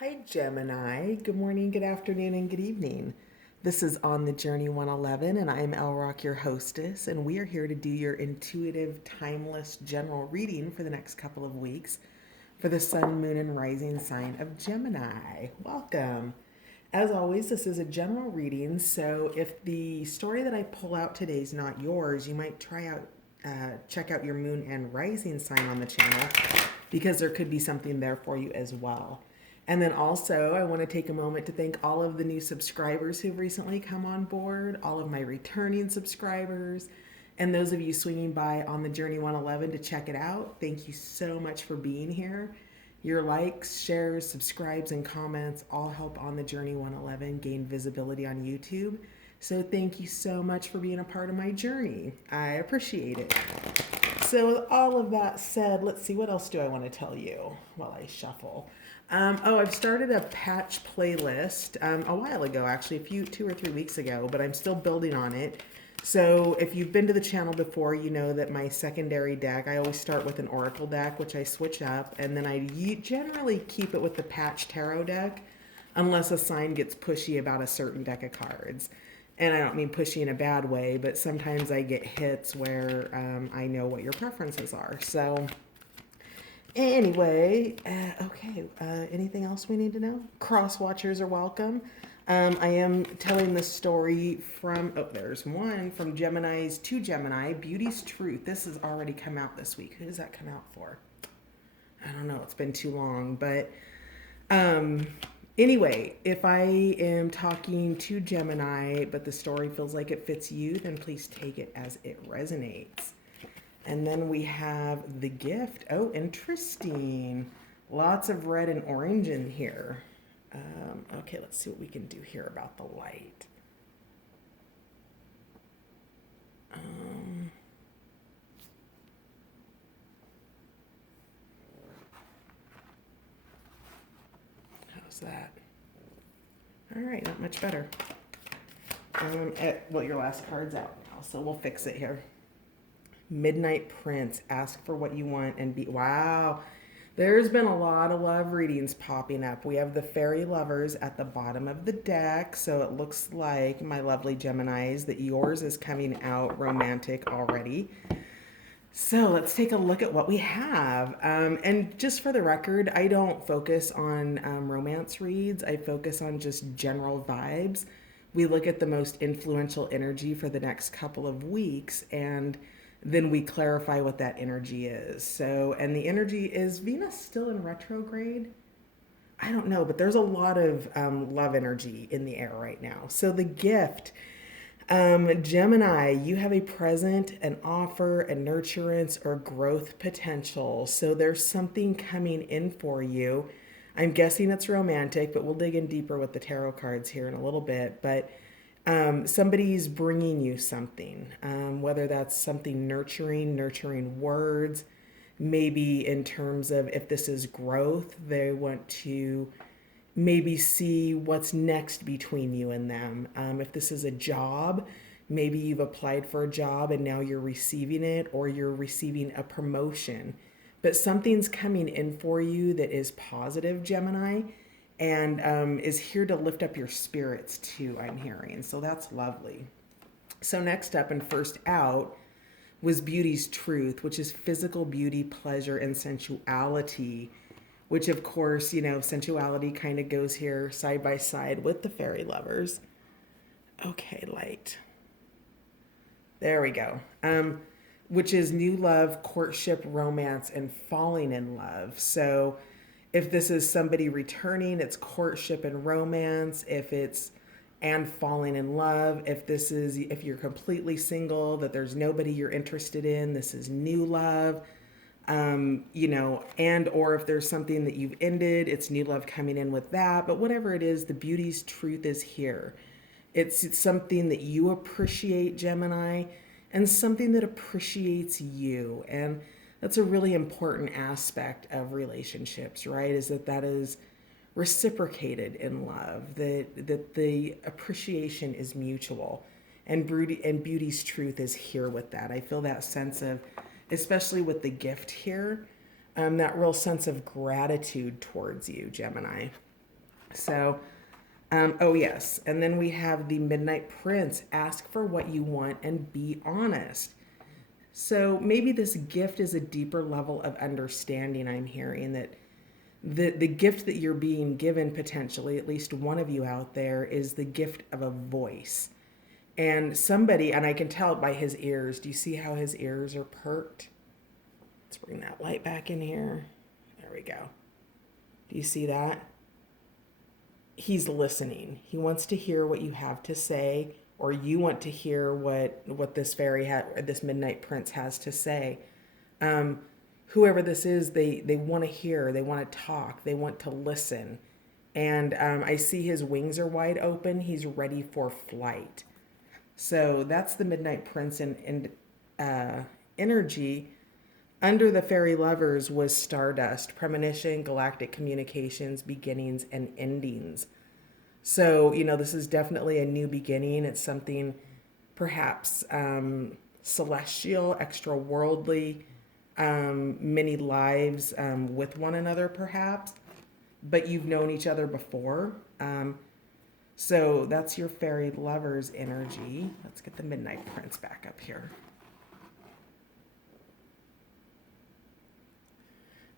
Hi, Gemini. Good morning, good afternoon, and good evening. This is On the Journey 111, and I'm El Rock, your hostess, and we are here to do your intuitive, timeless general reading for the next couple of weeks for the sun, moon, and rising sign of Gemini. Welcome. As always, this is a general reading, so if the story that I pull out today is not yours, you might check out your moon and rising sign on the channel because there could be something there for you as well. And then also, I want to take a moment to thank all of the new subscribers who've recently come on board, all of my returning subscribers, and those of you swinging by on the Journey 111 to check it out. Thank you so much for being here. Your likes, shares, subscribes, and comments all help On the Journey 111 gain visibility on YouTube. So thank you so much for being a part of my journey. I appreciate it. So with all of that said, let's see, what else do I want to tell you while I shuffle? I've started a patch playlist a while ago, actually, 2 or 3 weeks ago, but I'm still building on it. So if you've been to the channel before, you know that my secondary deck, I always start with an oracle deck, which I switch up, and then I generally keep it with the patch tarot deck, unless a sign gets pushy about a certain deck of cards. And I don't mean pushy in a bad way, but sometimes I get hits where I know what your preferences are. So anyway, anything else we need to know? Cross watchers are welcome. I am telling the story from, there's one from Gemini's to Gemini, Beauty's Truth. This has already come out this week. Who does that come out for? I don't know. It's been too long, but anyway, if I am talking to Gemini, but the story feels like it fits you, then please take it as it resonates. And then we have the gift. Oh, interesting. Lots of red and orange in here. Okay, let's see what we can do here about the light. How's that? All right, not much better. Your last card's out now, so we'll fix it here. Midnight Prince, ask for what you want and be. Wow, there's been a lot of love readings popping up. We have the fairy lovers at the bottom of the deck, so it looks like, my lovely Geminis, that yours is coming out romantic already. So let's take a look at what we have. And just for the record, I don't focus on romance reads. I focus on just general vibes. We look at the most influential energy for the next couple of weeks, and then we clarify what that energy is. So, and the energy is Venus still in retrograde? I don't know, but there's a lot of love energy in the air right now. So the gift, Gemini, you have a present, an offer, a nurturance, or growth potential. So there's something coming in for you. I'm guessing it's romantic, but we'll dig in deeper with the tarot cards here in a little bit. But somebody's bringing you something, whether that's something nurturing words, maybe in terms of if this is growth, they want to maybe see what's next between you and them. If this is a job, maybe you've applied for a job and now you're receiving it, or you're receiving a promotion. But something's coming in for you that is positive, Gemini, and is here to lift up your spirits too, I'm hearing. So that's lovely. So next up and first out was Beauty's Truth, which is physical beauty, pleasure, and sensuality, which of course, sensuality kind of goes here side by side with the fairy lovers. Okay, light. There we go. Which is new love, courtship, romance, and falling in love. So if this is somebody returning, it's courtship and romance. If it's and falling in love, if you're completely single, that there's nobody you're interested in, this is new love. And or if there's something that you've ended, it's new love coming in with that. But whatever it is, the Beauty's Truth is here. It's something that you appreciate, Gemini, and something that appreciates you. And that's a really important aspect of relationships, right? Is that is reciprocated in love, that the appreciation is mutual. And Beauty's Truth is here with that. I feel that sense of, especially with the gift here, that real sense of gratitude towards you, Gemini. So, oh yes. And then we have the Midnight Prince. Ask for what you want and be honest. So maybe this gift is a deeper level of understanding. I'm hearing that the gift that you're being given, potentially, at least one of you out there, is the gift of a voice. And somebody, and I can tell it by his ears. Do you see how his ears are perked? Let's bring that light back in here. There we go. Do you see that? He's listening. He wants to hear what you have to say, or you want to hear what this this Midnight Prince has to say. Whoever this is, they want to hear, they want to talk, they want to listen. And I see his wings are wide open. He's ready for flight. So that's the Midnight Prince and energy. Under the fairy lovers was stardust, premonition, galactic communications, beginnings, and endings. So, this is definitely a new beginning. It's something perhaps celestial, extra worldly, many lives with one another, perhaps, but you've known each other before. So that's your fairy lovers energy. Let's get the Midnight Prince back up here.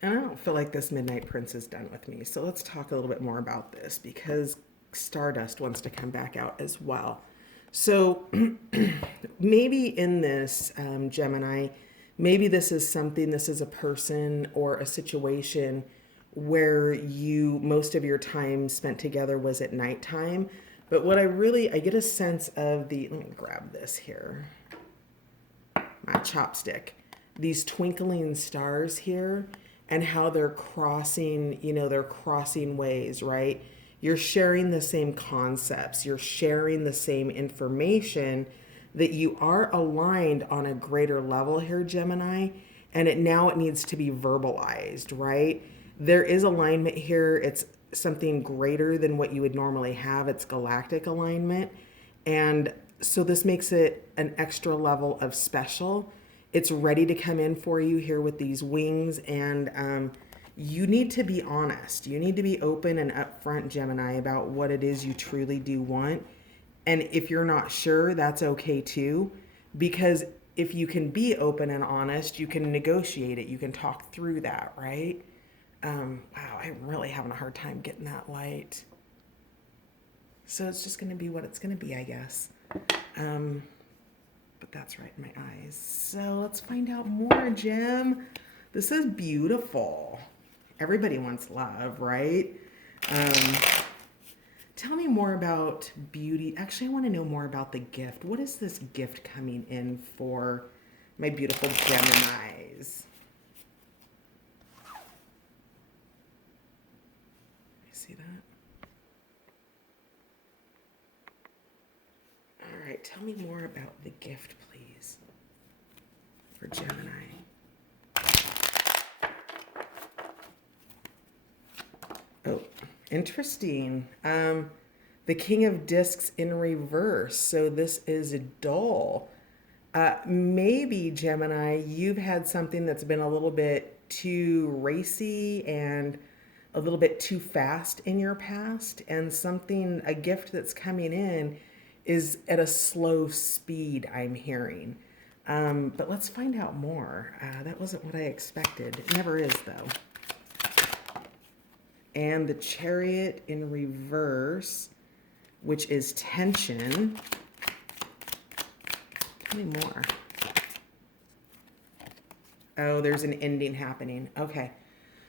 And I don't feel like this Midnight Prince is done with me. So let's talk a little bit more about this because Stardust wants to come back out as well. So maybe in this, Gemini, maybe this is a person or a situation where most of your time spent together was at nighttime. But what I get a sense of let me grab this here, my chopstick, these twinkling stars here, and how they're crossing, they're crossing ways, right? You're sharing the same concepts, you're sharing the same information, that you are aligned on a greater level here, Gemini, and it needs to be verbalized, right? There is alignment here. It's something greater than what you would normally have. It's galactic alignment. And so this makes it an extra level of special. It's ready to come in for you here with these wings. And you need to be honest. You need to be open and upfront, Gemini, about what it is you truly do want. And if you're not sure, that's okay too. Because if you can be open and honest, you can negotiate it. You can talk through that, right? Wow, I'm really having a hard time getting that light. So it's just going to be what it's going to be, I guess. But that's right in my eyes. So let's find out more, Gem. This is beautiful. Everybody wants love, right? Tell me more about beauty. Actually, I want to know more about the gift. What is this gift coming in for my beautiful Geminis? See that? All right, tell me more about the gift, please, for Gemini. Oh, interesting. The King of Discs in reverse. So this is dull. Maybe, Gemini, you've had something that's been a little bit too racy and a little bit too fast in your past, and a gift that's coming in is at a slow speed, I'm hearing. But let's find out more. That wasn't what I expected. It never is, though. And the Chariot in reverse, which is tension. Tell me more. Oh, there's an ending happening. Okay.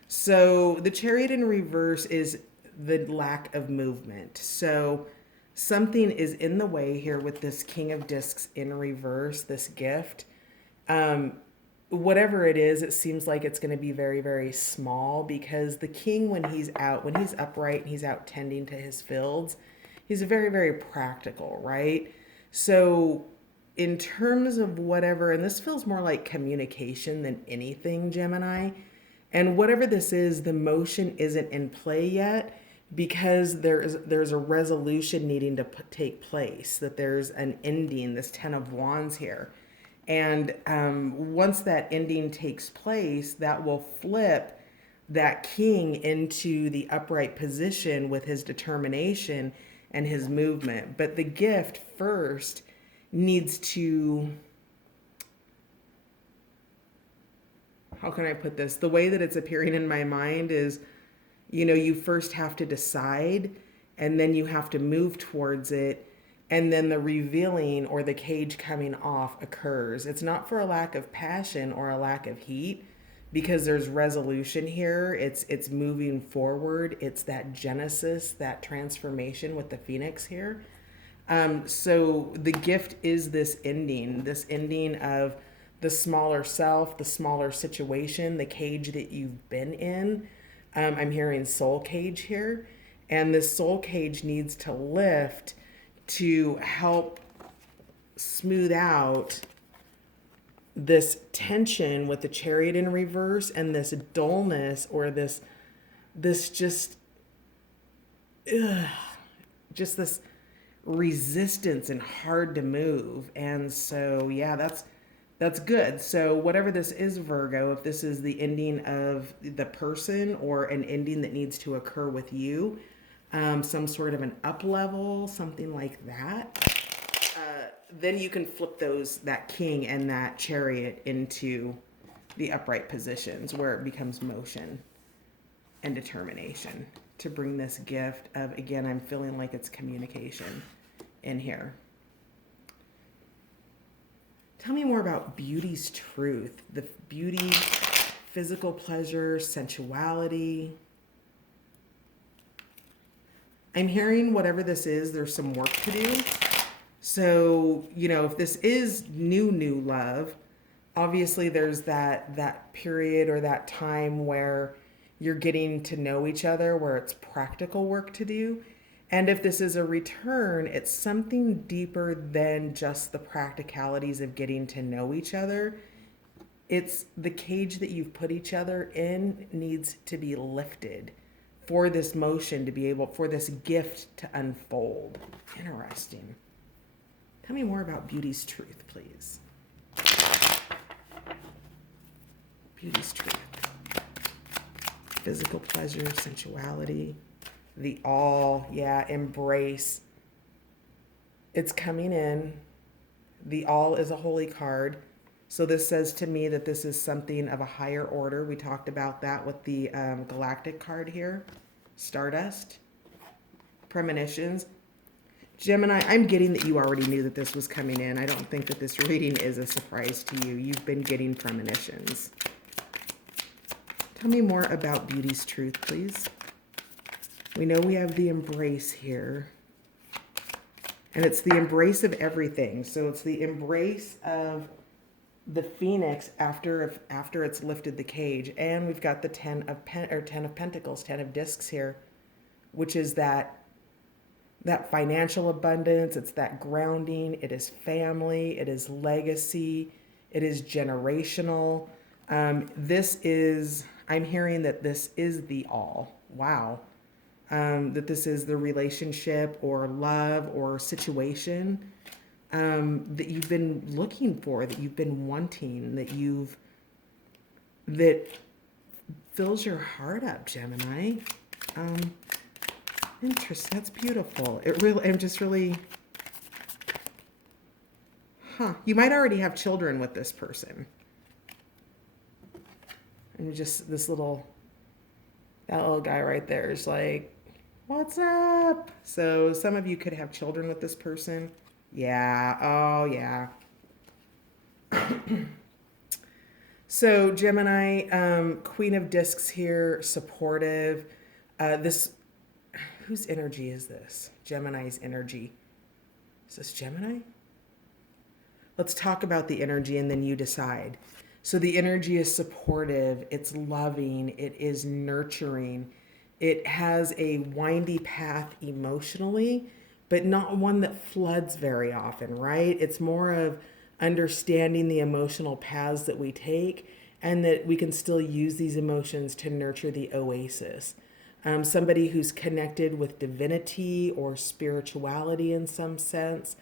So the Chariot in reverse is the lack of movement. So something is in the way here with this King of Discs in reverse, this gift. Whatever it is, it seems like it's going to be very, very small, because the king, when he's upright and he's out tending to his fields, he's very, very practical, right? So in terms of whatever, and this feels more like communication than anything, Gemini, and whatever this is, the motion isn't in play yet, because there's a resolution needing to take place, that there's an ending, this 10 of Wands here. And once that ending takes place, that will flip that king into the upright position with his determination and his movement. But the gift first needs to, how can I put this? The way that it's appearing in my mind is, you first have to decide, and then you have to move towards it, and then the revealing or the cage coming off occurs. It's not for a lack of passion or a lack of heat, because there's resolution here. It's moving forward. It's that genesis, that transformation with the phoenix here. So the gift is this ending of the smaller self, the smaller situation, the cage that you've been in. I'm hearing soul cage here. And this soul cage needs to lift to help smooth out this tension with the chariot in reverse and this dullness, or this just this resistance and hard to move. And so yeah, that's good. So whatever this is, Virgo, if this is the ending of the person or an ending that needs to occur with you, some sort of an up level, something like that, then you can flip that king and that chariot into the upright positions where it becomes motion and determination to bring this gift of, again, I'm feeling like it's communication in here. Tell me more about beauty's truth. The beauty, physical pleasure, sensuality. I'm hearing whatever this is, there's some work to do. So, if this is new love, obviously there's that period or that time where you're getting to know each other, where it's practical work to do. And if this is a return, it's something deeper than just the practicalities of getting to know each other. It's the cage that you've put each other in needs to be lifted for this motion to be able, for this gift to unfold. Interesting. Tell me more about beauty's truth, please. Beauty's truth. Physical pleasure, sensuality, the all, embrace. It's coming in. The all is a holy card. So this says to me that this is something of a higher order. We talked about that with the galactic card here. Stardust. Premonitions. Gemini, I'm getting that you already knew that this was coming in. I don't think that this reading is a surprise to you. You've been getting premonitions. Tell me more about beauty's truth, please. We know we have the embrace here. And it's the embrace of everything. So it's the embrace of the phoenix after it's lifted the cage. And we've got the 10 of Pentacles, 10 of discs here, which is that financial abundance. It's that grounding. It is family. It is legacy. It is generational. I'm hearing that this is the all. Wow. That this is the relationship or love or situation that you've been looking for, that you've been wanting, that fills your heart up, Gemini. Interesting. That's beautiful. I'm just really, you might already have children with this person. And just that little guy right there is like, what's up? So some of you could have children with this person. Yeah. Oh, yeah. So Gemini, Queen of Discs here, supportive. Whose energy is this? Gemini's energy. Is this Gemini? Let's talk about the energy and then you decide. So the energy is supportive, it's loving, it is nurturing. It has a windy path emotionally, but not one that floods very often, right? It's more of understanding the emotional paths that we take and that we can still use these emotions to nurture the oasis. Somebody who's connected with divinity or spirituality in some sense,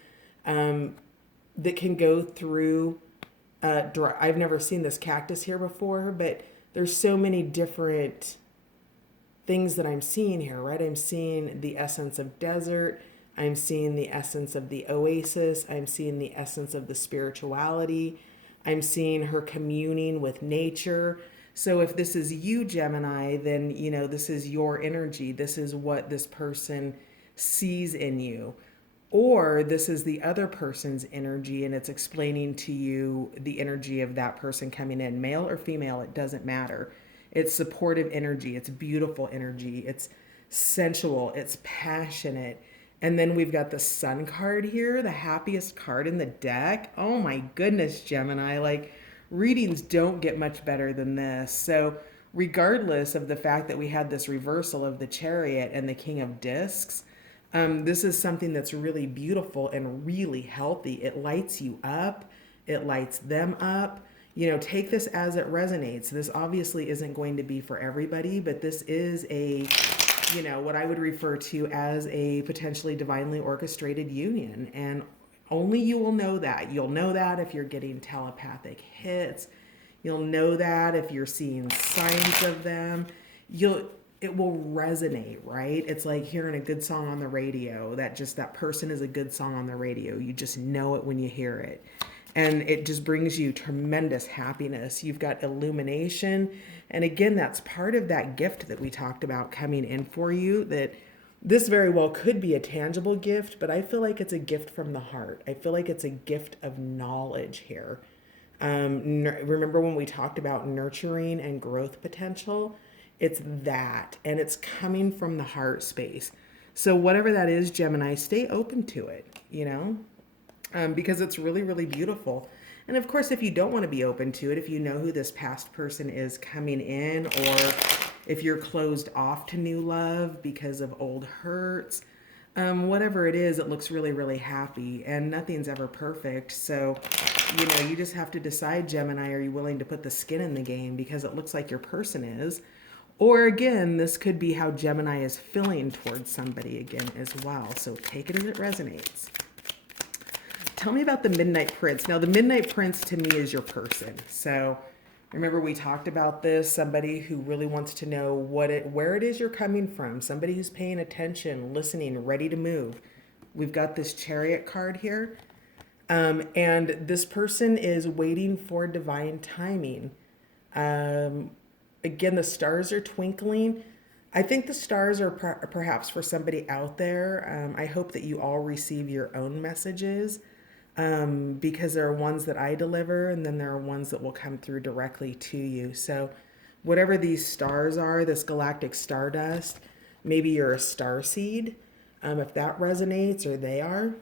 that can go through I've never seen this cactus here before, but there's so many different things that I'm seeing here, right? I'm seeing the essence of desert. I'm seeing the essence of the oasis. I'm seeing the essence of the spirituality. I'm seeing her communing with nature. So if this is you, Gemini, then, this is your energy. This is what this person sees in you. Or this is the other person's energy and it's explaining to you the energy of that person coming in, male or female, it doesn't matter. It's supportive energy, it's beautiful energy, it's sensual, it's passionate. And then we've got the Sun card here, the happiest card in the deck. Oh my goodness, Gemini, like readings don't get much better than this. So regardless of the fact that we had this reversal of the Chariot and the King of Discs, this is something that's really beautiful and really healthy. It lights you up. It lights them up. Take this as it resonates. This obviously isn't going to be for everybody, but this is what I would refer to as a potentially divinely orchestrated union. And only you will know that. You'll know that if you're getting telepathic hits. You'll know that if you're seeing signs of them. It will resonate, right? It's like hearing a good song on the radio. That person is a good song on the radio. You just know it when you hear it. And it just brings you tremendous happiness. You've got illumination. And again, that's part of that gift that we talked about coming in for you, that this very well could be a tangible gift, but I feel like it's a gift from the heart. I feel like it's a gift of knowledge here. Remember when we talked about nurturing and growth potential? It's that, and it's coming from the heart space. So whatever that is, Gemini, stay open to it, because it's really, really beautiful. And of course, if you don't want to be open to it, if you know who this past person is coming in, or if you're closed off to new love because of old hurts, whatever it is, it looks really, really happy, and nothing's ever perfect. So, you just have to decide, Gemini, are you willing to put the skin in the game? Because it looks like your person is. Or again, this could be how Gemini is feeling towards somebody again as well. So take it as it resonates. Tell me about the Midnight Prince. Now, the Midnight Prince to me is your person. So remember we talked about this, somebody who really wants to know where it is you're coming from, somebody who's paying attention, listening, ready to move. We've got this Chariot card here. And this person is waiting for divine timing. Again, the stars are twinkling. I think the stars are perhaps for somebody out there. I hope that you all receive your own messages, because there are ones that I deliver, and then there are ones that will come through directly to you. So whatever these stars are, this galactic stardust, maybe you're a star seed, if that resonates, or they are.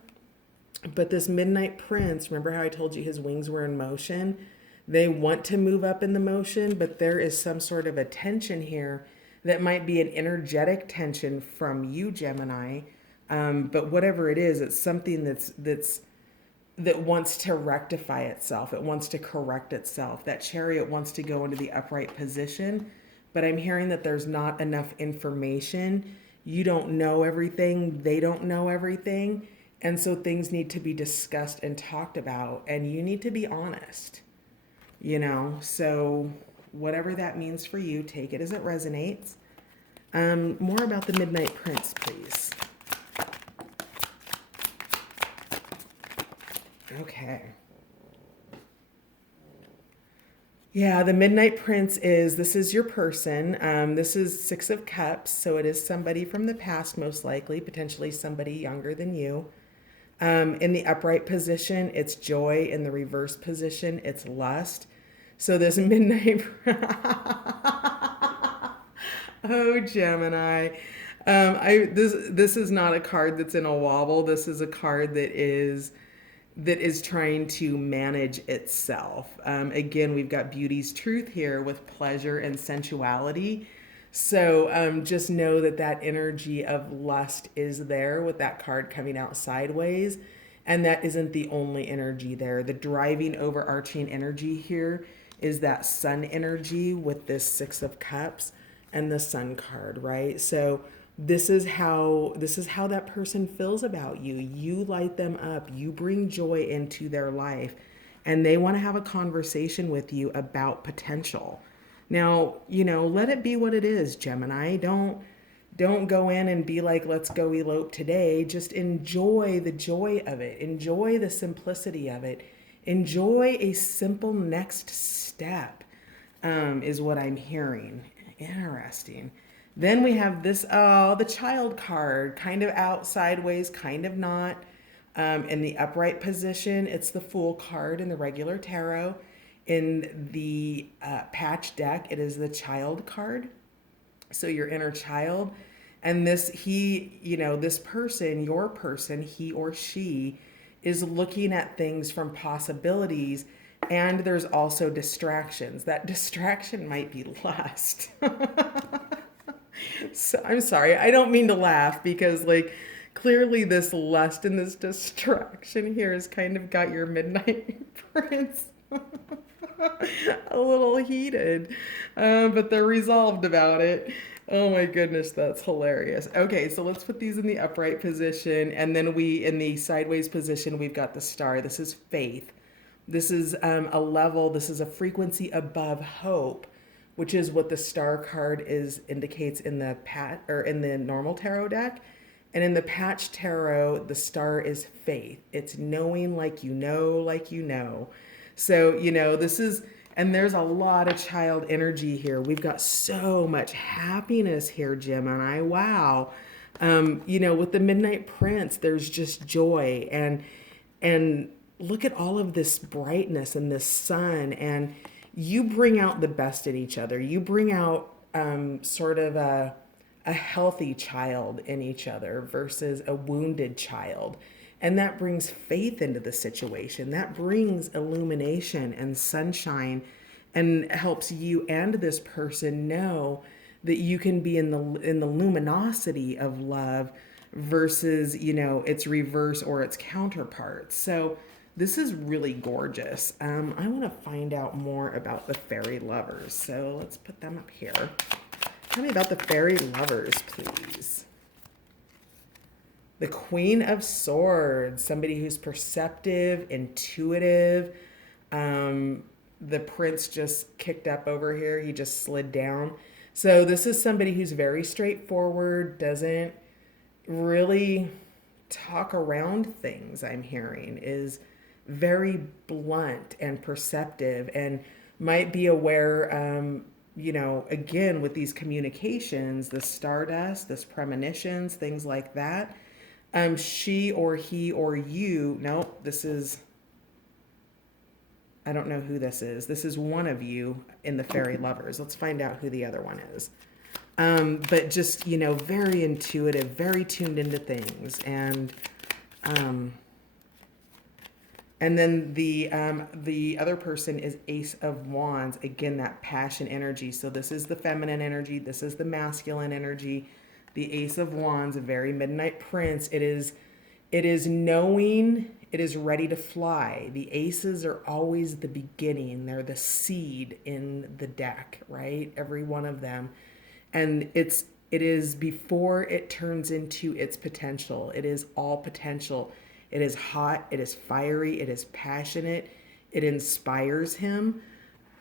But this Midnight Prince, remember how I told you his wings were in motion? They want to move up in the motion, but there is some sort of a tension here that might be an energetic tension from you, Gemini. But whatever it is, it's something that wants to rectify itself. It wants to correct itself. That Chariot wants to go into the upright position, but I'm hearing that there's not enough information. You don't know everything. They don't know everything. And so things need to be discussed and talked about, and you need to be honest. So whatever that means for you, take it as it resonates. More about the Midnight Prince, please. Okay. Yeah, the Midnight Prince this is your person. This is Six of Cups, so it is somebody from the past, most likely, potentially somebody younger than you. In the upright position, it's joy. In the reverse position, it's lust. So this Midnight... Oh, Gemini. This is not a card that's in a wobble. This is a card that is trying to manage itself. Again, we've got beauty's truth here with pleasure and sensuality. So just know that energy of lust is there with that card coming out sideways. And that isn't the only energy there. The driving, overarching energy here is that sun energy with this Six of Cups and the Sun card, right? So this is how that person feels about you. You light them up. You bring joy into their life, and they want to have a conversation with you about potential. Now, let it be what it is, Gemini. Don't go in and be like, let's go elope today. Just enjoy the joy of it. Enjoy the simplicity of it. Enjoy a simple next step, is what I'm hearing. Interesting. Then we have this, oh, the child card, kind of out sideways, kind of not. In the upright position, it's the Fool card in the regular tarot. In the patch deck, it is the Child card. So your inner child. And this person, your person, he or she is looking at things from possibilities. And there's also distractions. That distraction might be lust. So, I'm sorry. I don't mean to laugh because, like, clearly this lust and this distraction here has kind of got your midnight prince a little heated, but they're resolved about it. Oh my goodness, that's hilarious. Okay, so let's put these in the upright position, and then in the sideways position, we've got the star. This is faith. This is a level, this is a frequency above hope, which is what the star card indicates in the in the normal tarot deck. And in the patch tarot, the star is faith. It's knowing like you know, like you know. So, this is, and there's a lot of child energy here. We've got so much happiness here, Gemini. Wow. With the Midnight Prince, there's just joy and look at all of this brightness and this sun, and you bring out the best in each other. You bring out sort of a healthy child in each other versus a wounded child. And that brings faith into the situation. That brings illumination and sunshine and helps you and this person know that you can be in the luminosity of love versus, its reverse or its counterpart. So this is really gorgeous. I want to find out more about the fairy lovers. So let's put them up here. Tell me about the fairy lovers, please. The Queen of Swords, somebody who's perceptive, intuitive. The prince just kicked up over here. He just slid down. So this is somebody who's very straightforward, doesn't really talk around things, I'm hearing, is very blunt and perceptive and might be aware, again, with these communications, the stardust, this premonitions, things like that. She or he or you, no, I don't know who this is. This is one of you in the fairy lovers. Let's find out who the other one is. But just, very intuitive, very tuned into things. And then the other person is Ace of Wands. Again, that passion energy. So this is the feminine energy. This is the masculine energy. The Ace of Wands, a very Midnight Prince. It is knowing, it is ready to fly. The aces are always the beginning. They're the seed in the deck, right? Every one of them. And it is before it turns into its potential. It is all potential. It is hot, it is fiery, it is passionate. It inspires him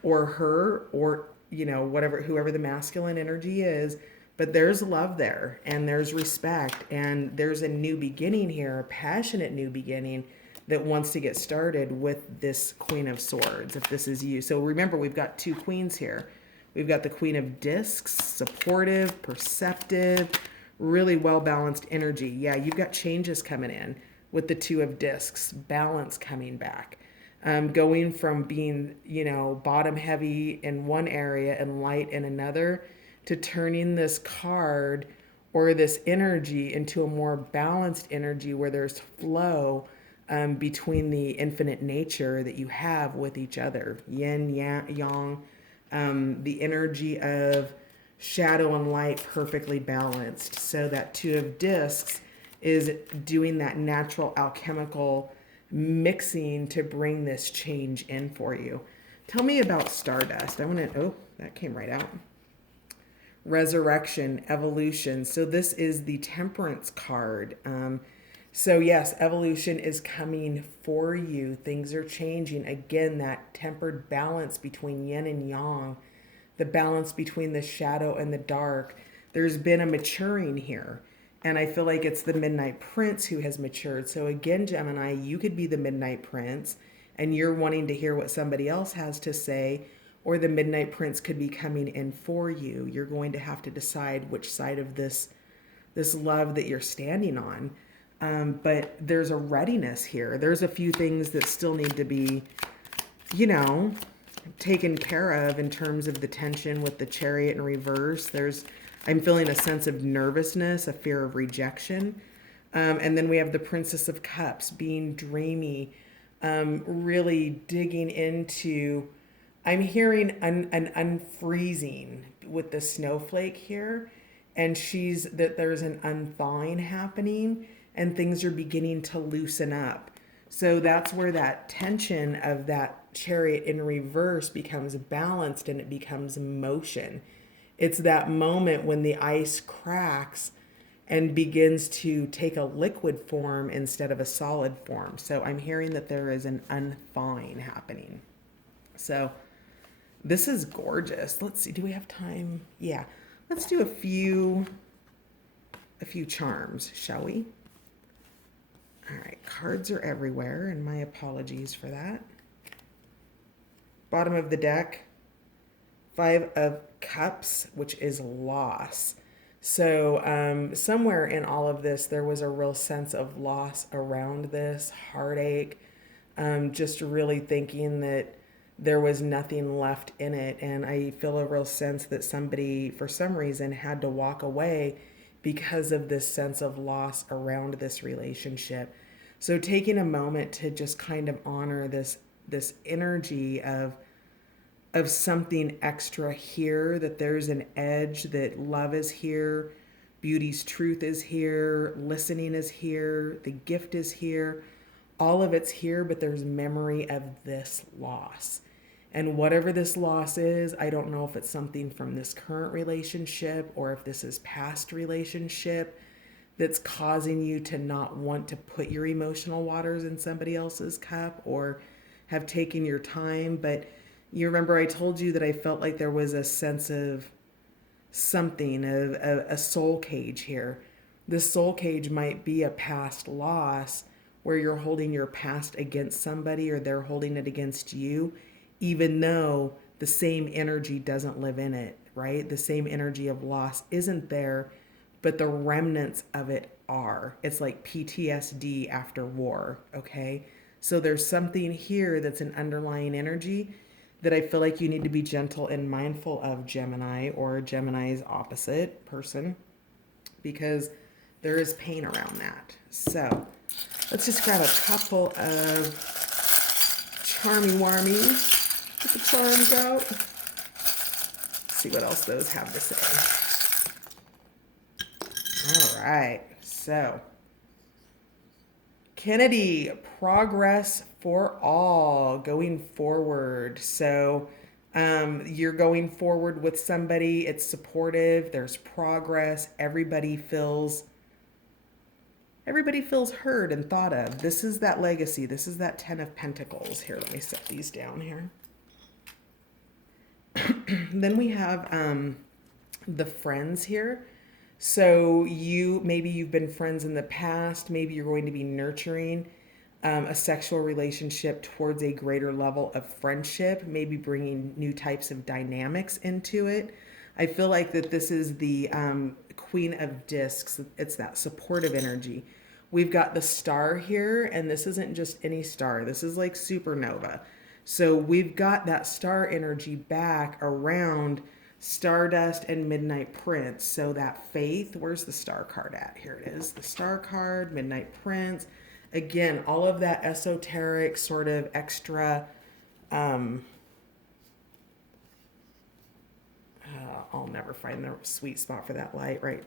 or her or, whoever the masculine energy is. But there's love there, and there's respect, and there's a new beginning here, a passionate new beginning that wants to get started with this Queen of Swords, if this is you. So remember, we've got two queens here. We've got the Queen of Discs, supportive, perceptive, really well-balanced energy. Yeah, you've got changes coming in with the Two of Discs, balance coming back. Going from being, bottom heavy in one area and light in another, to turning this card or this energy into a more balanced energy where there's flow between the infinite nature that you have with each other. Yin, yang, the energy of shadow and light perfectly balanced. So that Two of Discs is doing that natural alchemical mixing to bring this change in for you. Tell me about Stardust. That came right out. Resurrection, evolution. So this is the Temperance card. So yes, evolution is coming for you. Things are changing. Again, that tempered balance between yin and yang, the balance between the shadow and the dark. There's been a maturing here. And I feel like it's the Midnight Prince who has matured. So again, Gemini, you could be the Midnight Prince and you're wanting to hear what somebody else has to say, or the Midnight Prince could be coming in for you. You're going to have to decide which side of this love that you're standing on. But there's a readiness here. There's a few things that still need to be, you know, taken care of in terms of the tension with the Chariot in reverse. I'm feeling a sense of nervousness, a fear of rejection. And then we have the Princess of Cups being dreamy, really digging into, I'm hearing an unfreezing with the snowflake here. And there's an unthawing happening and things are beginning to loosen up. So that's where that tension of that Chariot in reverse becomes balanced and it becomes motion. It's that moment when the ice cracks and begins to take a liquid form instead of a solid form. So I'm hearing that there is an unthawing happening. So this is gorgeous. Let's see, do we have time? Yeah. Let's do a few charms, shall we? All right, cards are everywhere, and my apologies for that. Bottom of the deck, 5 of Cups, which is loss. So somewhere in all of this, there was a real sense of loss around this, heartache, just really thinking that there was nothing left in it. And I feel a real sense that somebody, for some reason, had to walk away because of this sense of loss around this relationship. So taking a moment to just kind of honor this energy of something extra here, that there's an edge, that love is here, beauty's truth is here, listening is here, the gift is here, all of it's here, but there's memory of this loss. And whatever this loss is, I don't know if it's something from this current relationship or if this is past relationship that's causing you to not want to put your emotional waters in somebody else's cup or have taken your time. But you remember I told you that I felt like there was a sense of something, of a soul cage here. This soul cage might be a past loss where you're holding your past against somebody or they're holding it against you, even though the same energy doesn't live in it, right? The same energy of loss isn't there, but the remnants of it are. It's like PTSD after war, okay? So there's something here that's an underlying energy that I feel like you need to be gentle and mindful of, Gemini, or Gemini's opposite person, because there is pain around that. So let's just grab a couple of charmy warmies. Get the charms out. See what else those have to say. All right. So, Kennedy, progress for all, going forward. So, you're going forward with somebody. It's supportive. There's progress. Everybody feels heard and thought of. This is that legacy. This is that 10 of Pentacles. Here, let me set these down here. Then we have the friends here. So maybe you've been friends in the past. Maybe you're going to be nurturing a sexual relationship towards a greater level of friendship, maybe bringing new types of dynamics into it. I feel like that this is the Queen of Discs. It's that supportive energy. We've got the star here, and this isn't just any star. This is like supernova. So we've got that star energy back around Stardust and Midnight Prince. So that faith, where's the star card at? Here it is. The star card, Midnight Prince. Again, all of that esoteric sort of extra, I'll never find the sweet spot for that light, right?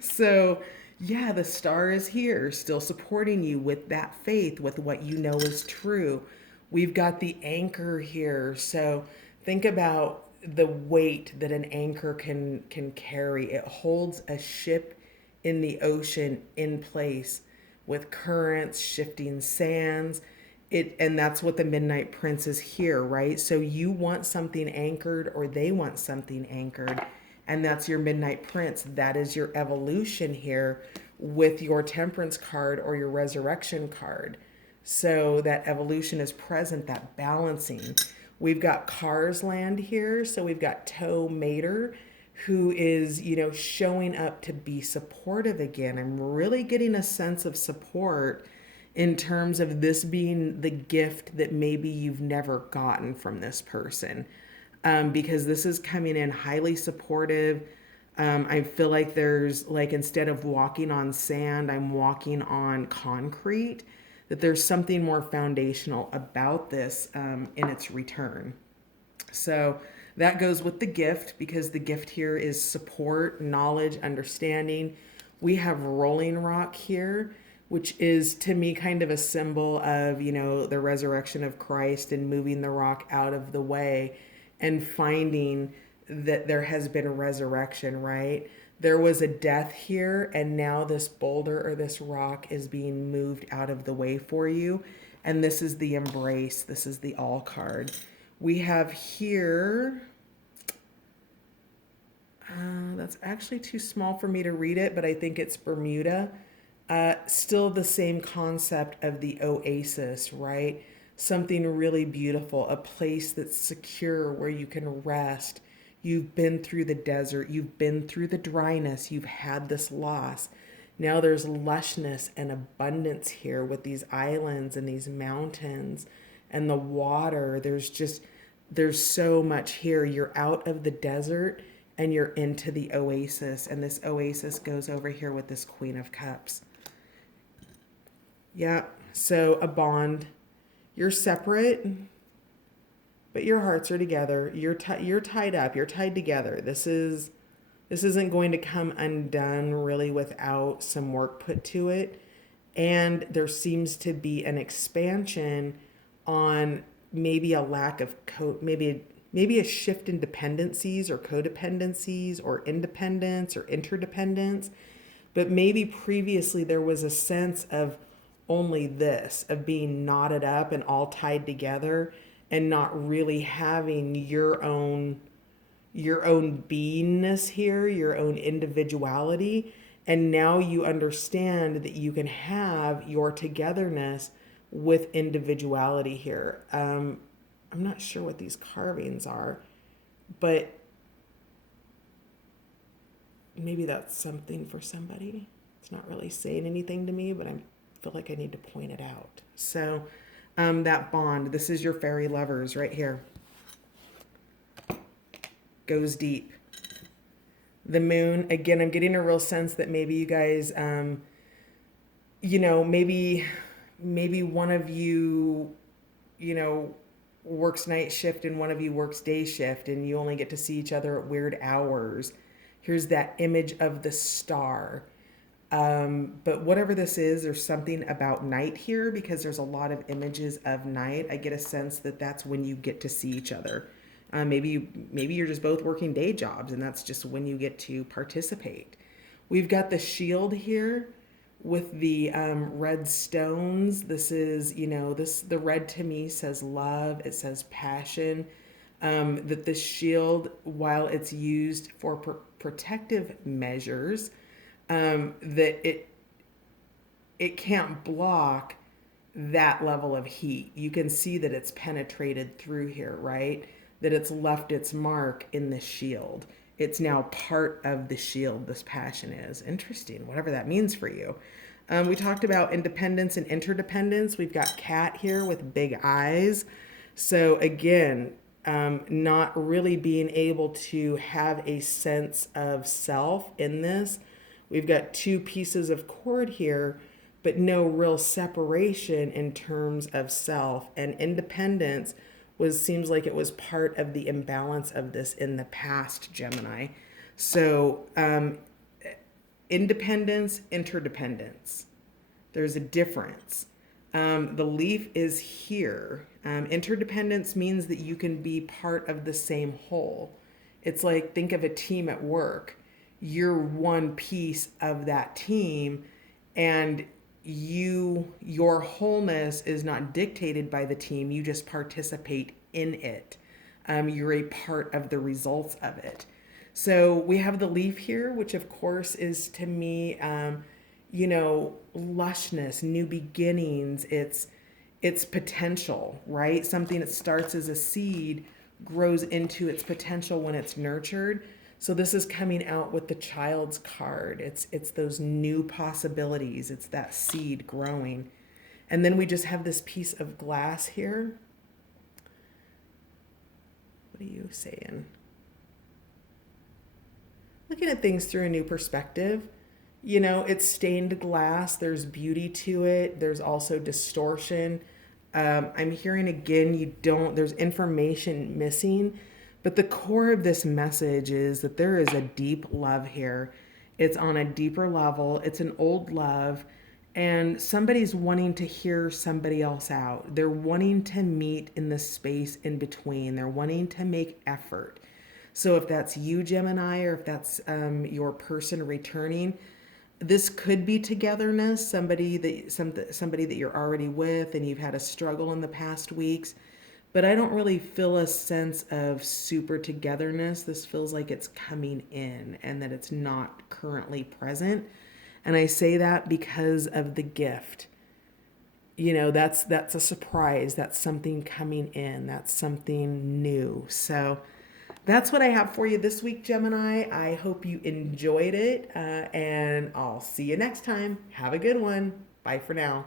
So yeah, the star is here, still supporting you with that faith, with what you know is true. We've got the anchor here. So think about the weight that an anchor can carry. It holds a ship in the ocean in place with currents, shifting sands. And that's what the Midnight Prince is here, right? So you want something anchored, or they want something anchored, and that's your Midnight Prince. That is your evolution here with your Temperance card or your Resurrection card. So that evolution is present, that balancing. We've got Cars Land here, so we've got Toe Mater, who is, showing up to be supportive again. I'm really getting a sense of support in terms of this being the gift that maybe you've never gotten from this person. Because this is coming in highly supportive. I feel like there's, like, instead of walking on sand, I'm walking on concrete, that there's something more foundational about this in its return. So that goes with the gift, because the gift here is support, knowledge, understanding. We have Rolling Rock here, which is to me kind of a symbol of, the resurrection of Christ and moving the rock out of the way and finding that there has been a resurrection, right? There was a death here, and now this boulder or this rock is being moved out of the way for you. And this is the embrace. This is the all card. We have here, that's actually too small for me to read it, but I think it's Bermuda. Still the same concept of the oasis, right? Something really beautiful, a place that's secure where you can rest. You've been through the desert, you've been through the dryness, you've had this loss. Now there's lushness and abundance here with these islands and these mountains and the water. There's so much here. You're out of the desert and you're into the oasis. And this oasis goes over here with this Queen of Cups. Yeah, so a bond. You're separate, but your hearts are together. You're tied up. You're tied together. This isn't going to come undone really without some work put to it. And there seems to be an expansion on maybe a lack of maybe a shift in dependencies or codependencies or independence or interdependence. But maybe previously there was a sense of only this, of being knotted up and all tied together and not really having your own beingness here, your own individuality. And now you understand that you can have your togetherness with individuality here. I'm not sure what these carvings are, but maybe that's something for somebody. It's not really saying anything to me, but I feel like I need to point it out. So that bond, this is your fairy lovers right here. Goes deep. The moon, again, I'm getting a real sense that maybe you guys, maybe one of you, works night shift and one of you works day shift, and you only get to see each other at weird hours. Here's that image of the star. But whatever this is, there's something about night here, because there's a lot of images of night. I get a sense that that's when you get to see each other. Maybe you're just both working day jobs, and that's just when you get to participate. We've got the shield here with the red stones. This is, the red to me says love. It says passion. That the shield, while it's used for protective measures, that it can't block that level of heat. You can see that it's penetrated through here, right? That it's left its mark in the shield. It's now part of the shield, this passion is. Interesting, whatever that means for you. We talked about independence and interdependence. We've got cat here with big eyes. So again, not really being able to have a sense of self in this. We've got two pieces of cord here, but no real separation in terms of self. And independence seems like it was part of the imbalance of this in the past, Gemini. So independence, interdependence. There's a difference. The leaf is here. Interdependence means that you can be part of the same whole. It's like, think of a team at work. You're one piece of that team, and your wholeness is not dictated by the team. You just participate in it. You're a part of the results of it. So we have the leaf here, which of course is to me, lushness, new beginnings. It's potential, right? Something that starts as a seed grows into its potential when it's nurtured. So this is coming out with the child's card. It's those new possibilities. It's that seed growing. And then we just have this piece of glass here. What are you saying? Looking at things through a new perspective. It's stained glass. There's beauty to it. There's also distortion. I'm hearing again, there's information missing, but the core of this message is that there is a deep love here. It's on a deeper level. It's an old love, and somebody's wanting to hear somebody else out. They're wanting to meet in the space in between. They're wanting to make effort. So if that's you, Gemini, or if that's your person returning, this could be togetherness, somebody that you're already with and you've had a struggle in the past weeks. But I don't really feel a sense of super togetherness. This feels like it's coming in and that it's not currently present. And I say that because of the gift. That's a surprise. That's something coming in. That's something new. So that's what I have for you this week, Gemini. I hope you enjoyed it, and I'll see you next time. Have a good one. Bye for now.